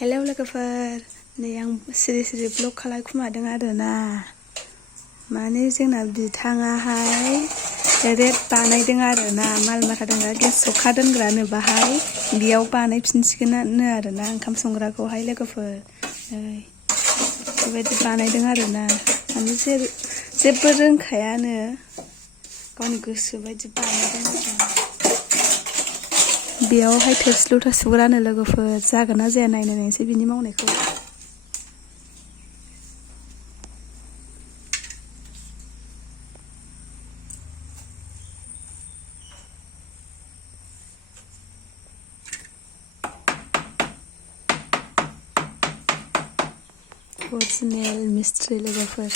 Hello लोगोफोर, नै आं सिरि सिरि ब्लग खालामखुमादों आरोना। माने जोंना बिथाङाहाय रेड बानायदों आरोना, माल माथा दोनग्रा गेस सौखा दोनग्रानो बाहाय बेयाव बानायफिनसिगोनानो आरोना ओंखाम संग्राखौहाय लोगोफोर। नै बेबायदि बानायदों आरोना, माने जेबो रोंखायानो गावनि गोसो बायदि बानायदों आरो। बेयावहाय थोरसि लथा सुग्रानो लोगोफोर, जागोन ना जाया नायनोसै बिनि मावनायखौ। अरिजिनेल मिस्ट्रि लोगोफोर।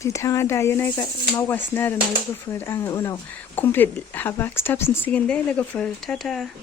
बिथाङा दायो मावगासिनो आरोना लोगोफोर, आङो उनाव कमप्लिट हाबा खिथाफिनसिगोन दे लोगोफोर। टाटा।